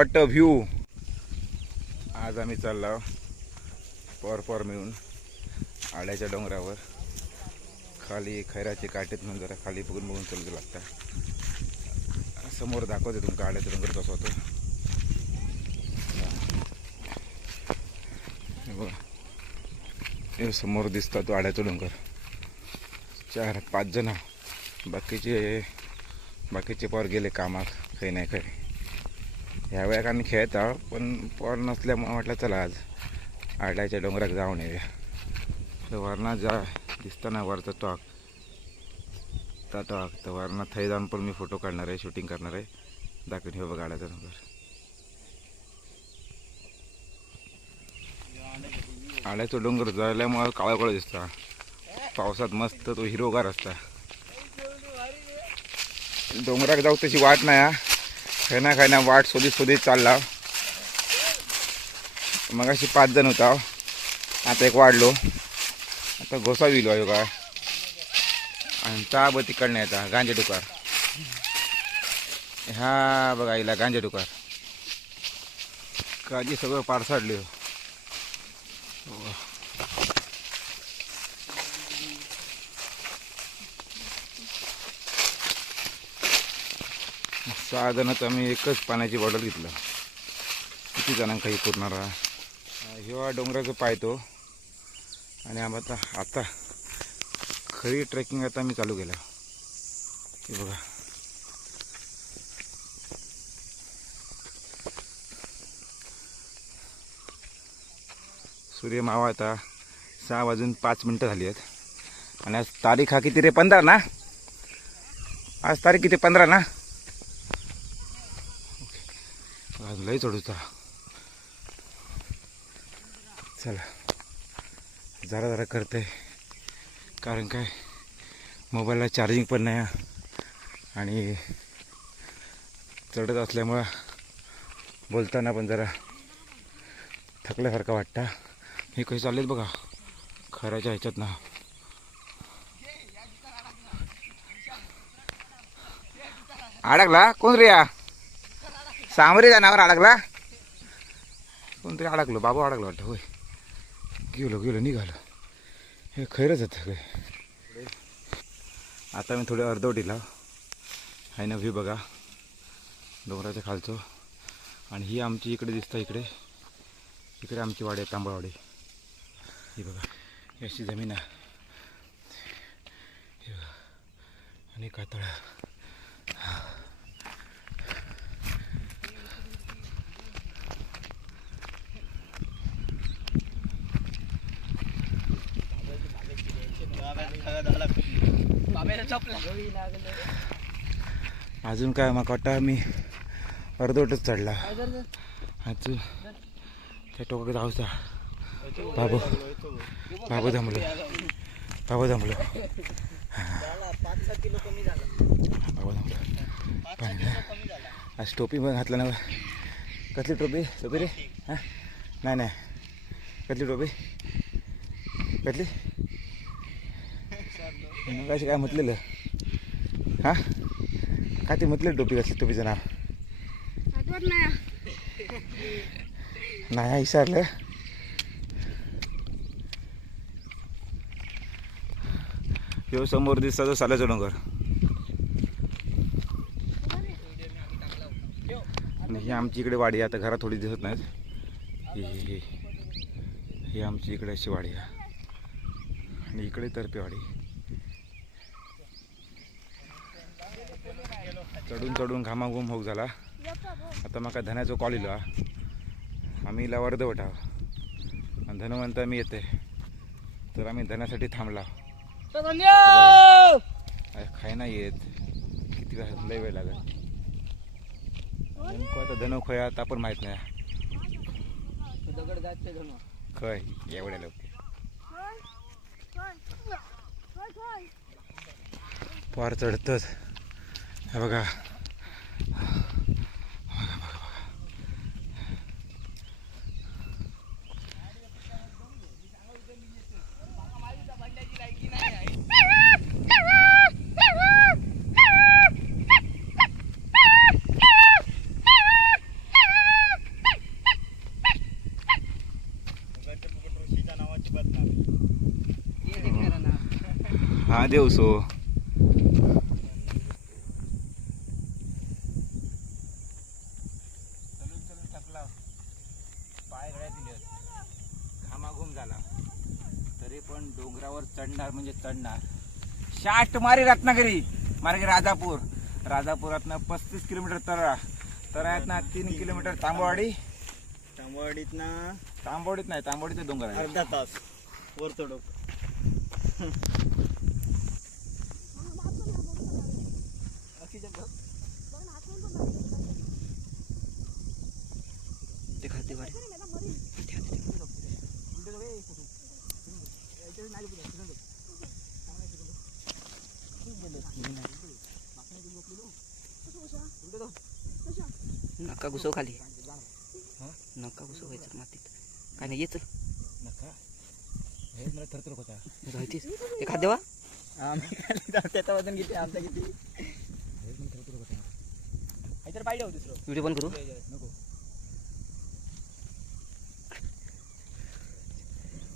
वाटतं व्ह्यू. आज आम्ही चाललो पॉर मिळून आड्याच्या डोंगरावर. खाली खैराचे काटेत म्हणून जरा खाली बघून चालू लागतं. समोर दाखवते तुमका आड्याचा डोंगर कसा होतो. बघा समोर दिसतो तो आड्याचा डोंगर. 4-5 जण. बाकीचे पॉर गेले कामात. काही नाही काही. ह्या वेळा आम्ही खेळत आहोत पण पॉर नसल्यामुळे म्हटलं चला आज आड्याच्या डोंगरात जाऊन येऊया. तर वरना जा दिसताना वरचा टॉक तर वरना थै जाऊन पण मी फोटो काढणार आहे, शूटिंग करणार आहे. दाखवून हे बघा आड्याचा डोंगर. आड्याचा डोंगर जायल्यामुळे काळा दिसता. पावसात मस्त तो हिरोगार असता. डोंगराक जाऊ तशी वाट नाही. खाय ना वाट शोधित चालला. मग अशी 5 जण होता. आता एक वाढलो. आता घोसा विलो आहे का आणि ता तिकडनं येता गांजे डुकार. ह्या बघा हिला गांजे डुकार. काजी सगळं पारसाडले. सहा जणांचं आम्ही एकच पाण्याची बॉटल घेतलं. किती जणांना काही पुरणार. हिवा डोंगराचं पायतो आणि आता खरी ट्रेकिंग आता मी चालू केलं. हे बघा सूर्य मावा. आता 6:05 झाली आहेत. आणि आज तारीख हा किती रे? 15 ना. आज तारीख किती? 15 ना. आज लय चढूचा. चला जरा करते कारण काय मोबाईलला चार्जिंग पण नाही आणि चढत असल्यामुळं बोलताना पण जरा थकल्यासारखं वाटतं. हे काही चाललेत बघा खऱ्याच्या ह्याच्यात ना. अडकला कोण रे? सामरे जनावर अडकला. कोणतरी अडकलो. बाबा अडकला वाटतं. होय गेलो निघालो. हे खैरच होतं काय. आता मी थोडं अर्धवटीला आहे ना. व्ह्यू बघा डोंगराच्या खालचं. आणि ही आमची इकडे दिसतं. इकडे आमची वाडी आहे तांबळवाडी. ही बघा ही अशी जमीन आहे. ही बघा आणि कातळा. अजून काय मग वाटतं मी अर्धवटच चढला. अजून त्या टोकात जाऊचा. बाबू थांबलो. बाबू थांबलो. आज टोपी पण घातला ना. कसली टोपी रे? हां नाही कसली टोपी? कसली कशी काय म्हटलेलं? हां काय ते म्हटलेलं टोपी? कसली टोपीचं नाव नाही विचारलं. ह्यो समोर दिसता तो साल्याचा डोंगर. आणि ही आमची इकडे वाडी. आता घरात थोडी दिसत नाहीत. ही आमची इकडे अशी वाडी आहे. आणि इकडे तर्फेवाडी. चढून घामाघूम होऊ झाला. आता मका धन्याचा कॉल इला. आम्ही इला अर्धवट आहोत आणि धनवंत मी येते. तर आम्ही धन्यासाठी थांबला. खाय नाही येत. किती लय वेळ लागत. नेमकं आता धन खोया आता पण माहीत नाही. खय एवढ्या लवकर पार चढतच. हे बघा हा देवसो. थकला, पाय गळ्यात दिले, घामाघूम झाला, तरी पण डोंगरावर चढणार म्हणजे चढणार. शाट मारी रत्नागिरी मार्गे राजापूर, राजापुरातनं 35 किलोमीटर तरायातनं 3 किलोमीटर तांबवाडी. तांबवाडीत नाही, तांबवाडीचं डोंगर आहे. अर्धा तास वर चढव. नका घुसव खाली, नका घुसव व्हायचं मातीत. काय नाही येच नका हे मला थरथर होता. राहतेस ते खाद्यवा आम्ही त्याचा वजन किती, आमचा किती. हे मला थरथर होता. काहीतरी पाहिजे हो दुसरं. व्हिडिओ बंद करू. नको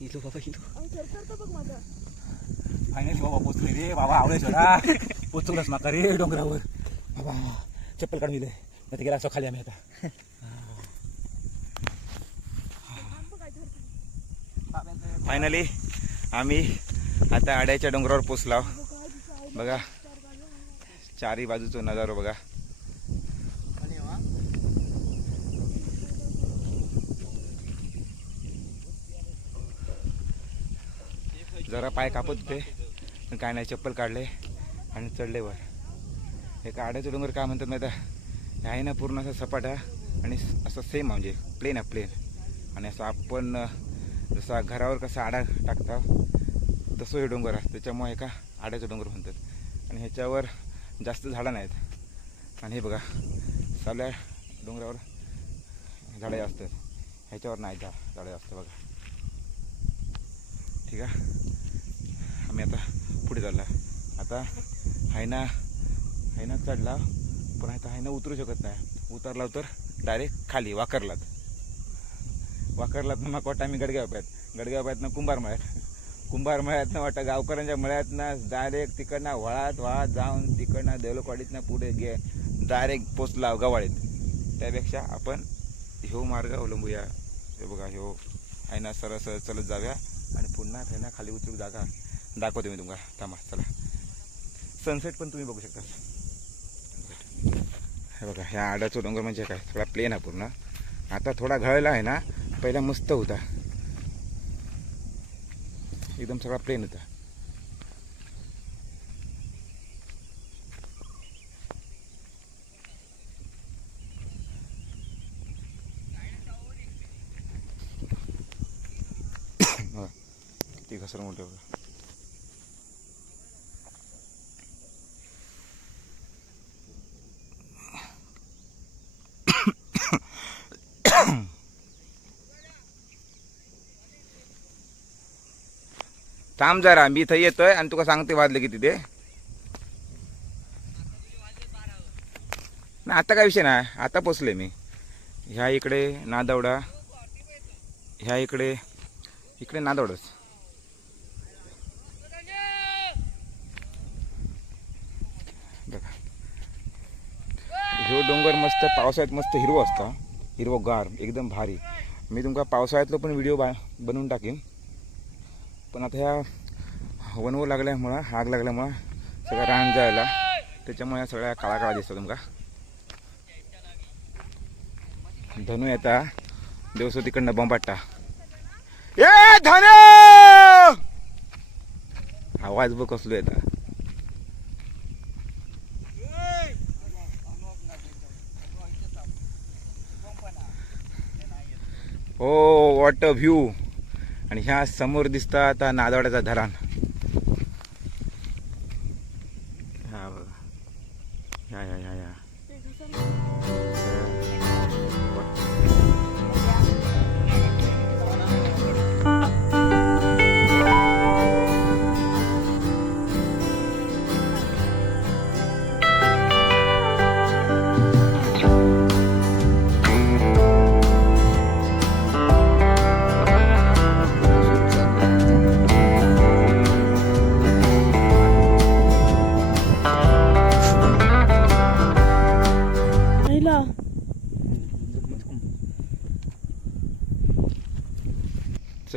इलो बाबा इलो. फायनली बाबा पोचले रे बाबा. आवडे छोटा पोचवलंच माका रे डोंगरावर. बाबा चप्पल काढून दिले, नाही गेला असं खाली आम्ही आता. फायनली आम्ही आता आड्याच्या डोंगरावर पोचलो. बघा चारी बाजूचा नजारा बघा. जरा पाय कापत होते पण काय नाही, चप्पल काढले आणि चढले वर. हे आड्याचं डोंगर काय म्हणतात माहिती आहे, आहे ना पूर्ण असं सपाटा आणि असं सेम म्हणजे प्लेन आहे, प्लेन. आणि असं आपण जसा घरावर कसा आडा टाकता तसं हे डोंगर असतं, त्याच्यामुळे एका आड्याचं डोंगर म्हणतात. आणि ह्याच्यावर जास्त झाडं नाहीत. आणि हे बघा सावल्या डोंगरावर झाडं असतात, ह्याच्यावर नाही झाडं असतं बघा. ठीक आहे, आम्ही आता पुढे चालला. आता हायना चढला पण आता हायना उतरू शकत नाही. उतरला तर डायरेक्ट खाली वाकरलात मग वाटतं आम्ही गडग्यापायतनं कुंभारमळ्यातनं वाटतं गावकऱ्यांच्या मळ्यातनं डायरेक्ट तिकडनं वळात जाऊन तिकडनं देवलकवाडीतनं पुढे डायरेक्ट पोचला गवाळीत. त्यापेक्षा आपण ह्यो मार्ग अवलंबूया. हे बघा ह्यो हायना सरळ चलत जाव्या आणि पुन्हा हायना खाली उतरू जागा दाखवतो मी तुम्हाला. थांबा चला. सनसेट पण तुम्ही बघू शकता. हे बघा ह्या आडाचा डोंगर म्हणजे काय, थोडा प्लेन आहे पूर्ण. आता थोडा घळला आहे ना, पहिला मस्त होता, एकदम सगळा प्लेन होता. ती घसर मोठे बघा. थांब जरा, मी इथं येतोय आणि तुका सांगते वाजले किती ते. ना आता काय विषय नाही, आता पोचले मी. ह्या इकडे नादवडा, ह्या इकडे नादवडच. बघा ह्यो डोंगर मस्त पावसाळ्यात मस्त हिरवं असता, हिरवगार एकदम भारी. मी तुमका पावसाळ्यातलं पण व्हिडिओ बनवून टाकीन. पण आता ह्या वनव लागल्यामुळं, आग लागल्यामुळं सगळं रान जायला, त्याच्यामुळे सगळ्या काळा दिसतो तुमका. धनू येता देवसो तिकडनं बंबाटा. ए धनू आवाज बघ कसलो येता. हो वॉट अ व्ह्यू. आणि ह्या समोर दिसता आता नादवाड्याचा धरण. हा बघा या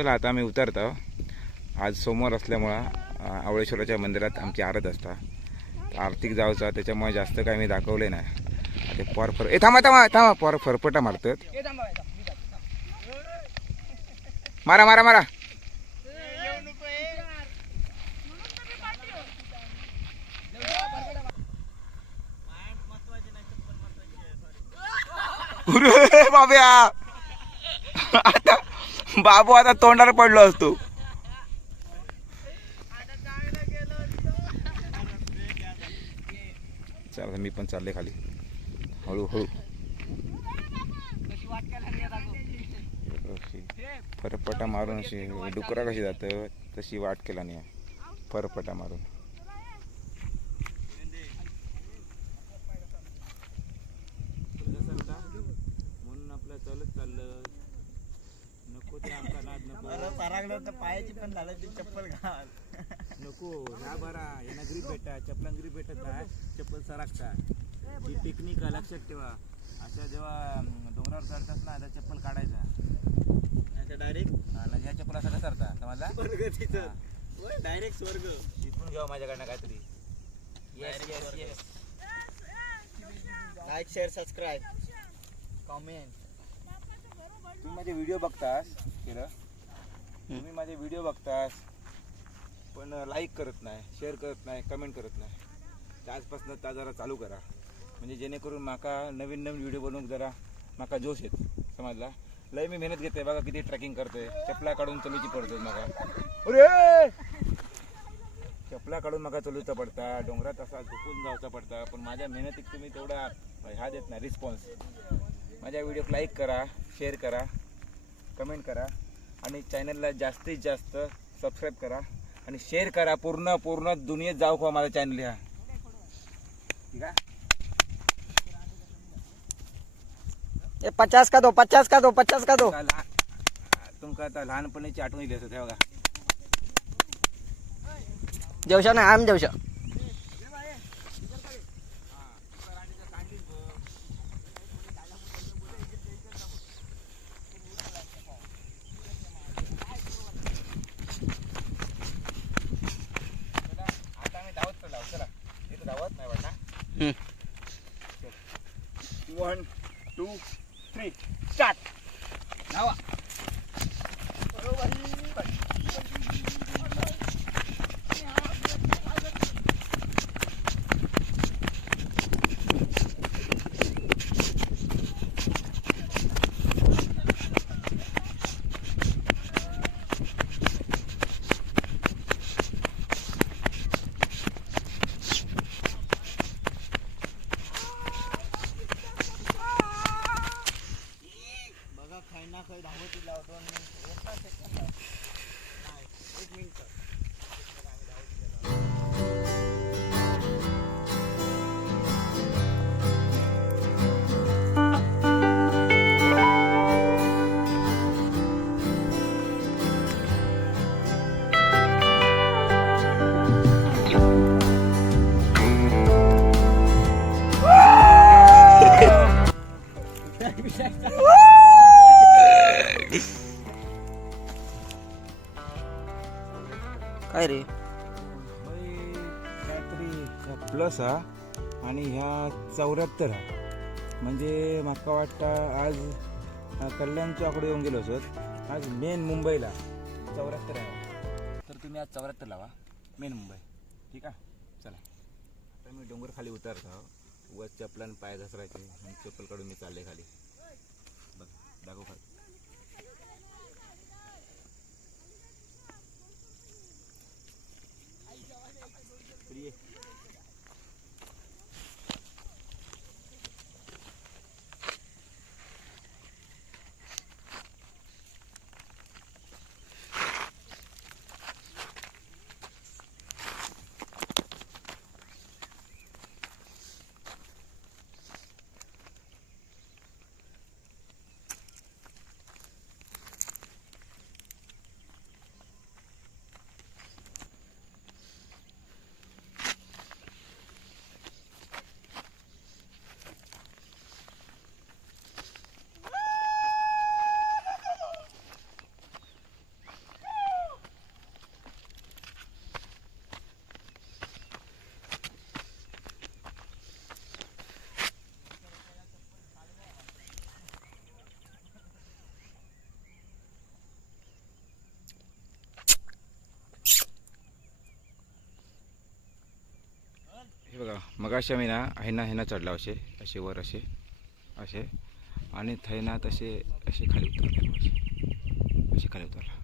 चला आता आम्ही उतरतो. आज सोमवार असल्यामुळं आवळेश्वराच्या मंदिरात आमची आरत असता. आरतीक जाऊचा त्याच्यामुळे जास्त काही मी दाखवले नाही. ते ए थांबा थांबा थांबा फरफटा मारतात. मारा मारा मारा. अरे बाब्या आता बाबू आता तोंडावर पडलो असतो. चला मी पण चालले खाली हळूहळू. फरफटा मारून अशी डुकरा कशी जातं तशी वाट केला नाही फरफटा मारून. म्हणून आपलं चालत चाललं नको ते आमचा नाद नको. पायाची पण झालं ती चप्पल घाल नको ह्या बरा यांना ग्रीप भेटा चपला ग्रीप भेटत नाही चप्पल सरकता. ही टेक्निक लक्षात ठेवा. अशा जेव्हा डोंगरावर चढतात ना तर चप्पल काढायचा डायरेक्ट या चप्पल असं सरता समजला डायरेक्ट स्वर्ग. शिकून घ्यावं माझ्याकडनं काहीतरी. Yes yes yes. Like share subscribe comment. तुम्ही माझे व्हिडिओ बघतास केलं तुम्ही माझे व्हिडिओ बघतास पण लाईक करत नाही शेअर करत नाही कमेंट करत नाही. त्याचपासून त्या जरा चालू करा म्हणजे जेणेकरून माका नवीन नवीन व्हिडिओ बनवून जरा माका जोश येत समजला. लय मी मेहनत घेते बघा किती ट्रॅकिंग करते. चपला काढून चलूची पडते माका. अरे चपला काढून माका चलूचा पडता डोंगरात असा झोपून जायचा पडता. पण माझ्या मेहनतीत तुम्ही तेवढा हा देत नाही रिस्पॉन्स. माझ्या व्हिडिओ लाईक करा शेअर करा कमेंट करा आणि चॅनलला जास्तीत जास्त सबस्क्राईब करा आणि शेअर करा. पूर्ण पूर्ण दुनियेत जाऊ का माझा चॅनल ह्या ठीक आहे. 50 का दो 50 का दो 50 का दो. तुमका आता लहानपणीची आठवण येते असं बघा. जेवशा नाही आम्ही जेवशा. आता आम्ही धावत चला चला इथं धावत नाही वाटत. 1 2 3 स्टार्ट. धावा. काय रे काहीतरी प्लस हा आणि ह्या 74 हा म्हणजे म्हाका वाटतं आज कल्याणच्या आकडे येऊन गेलो असत. आज मेन मुंबईला 74 आहे तर तुम्ही आज 74 लावा मेन मुंबई ठीक आहे. चला आता मी डोंगर खाली उतरतो. वर चपलान पाय घसरायचे आणि चप्पल काढून मी चालले खाली. बघ दाखव खाली. मग असे आम्ही ना ह्यांना चढला असे असे वर असे असे आणि थैना तसे असे खाली उतरले असे खाली उतरला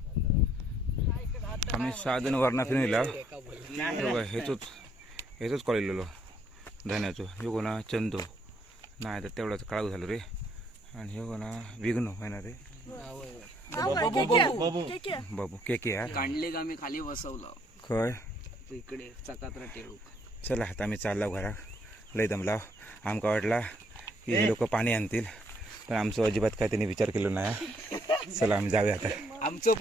आम्ही 6 जण वरना फिरून येला हेच कळलेलो धान्याचो हे कोणा चंदो नाही तर तेवढाच काळू झालो रे आणि हे कोणा विघ्न होणार रे बाबू के यार कांडले का आम्ही खाली बसवलं खय इकडे चकात्रा टेळू चला आता आम्ही चालला घरात लय दमला आमका वाटला की हे लोक पाणी आणतील पण आमचं अजिबात काय त्यांनी विचार केला नाही चला आम्ही जाऊया आता आमचं